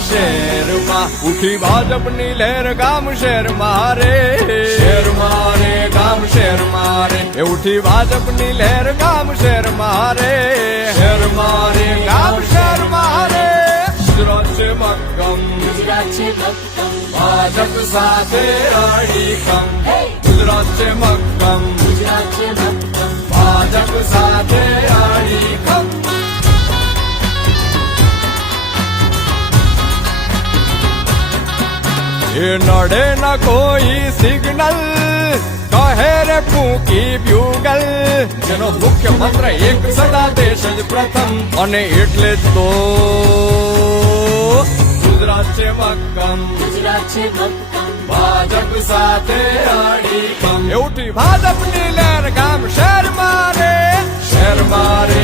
શહેરમાં ઉઠી ભાજપની લહેર ગામ શહેર મારે શહેર મારે ગામ શહેર મારે એ ઉઠી ભાજપની લહેર ગામ શહેર મારે શહેર મારે ગામ શહેર મારે ગુજરાત છે મક્કમ ગુજરાત છે મક્કમ ભાજપ સાથે અડીખમ ગુજરાત છે મક્કમ ગુજરાત છે મક્કમ ભાજપ સાથે અડીખમ એ નડે ન કોઈ સિગ્નલ કહે રે ફૂંકી બ્યુગલ જેનો મુખ્ય મંત્ર એક સદા દેશ જ પ્રથમ અને એટલે જ તો ગુજરાત છે મક્કમ ગુજરાત છે મક્કમ ભાજપ સાથે અડીખમ એ ઉઠી ભાજપની લહેર ગામ શહેર મારે શહેર મારે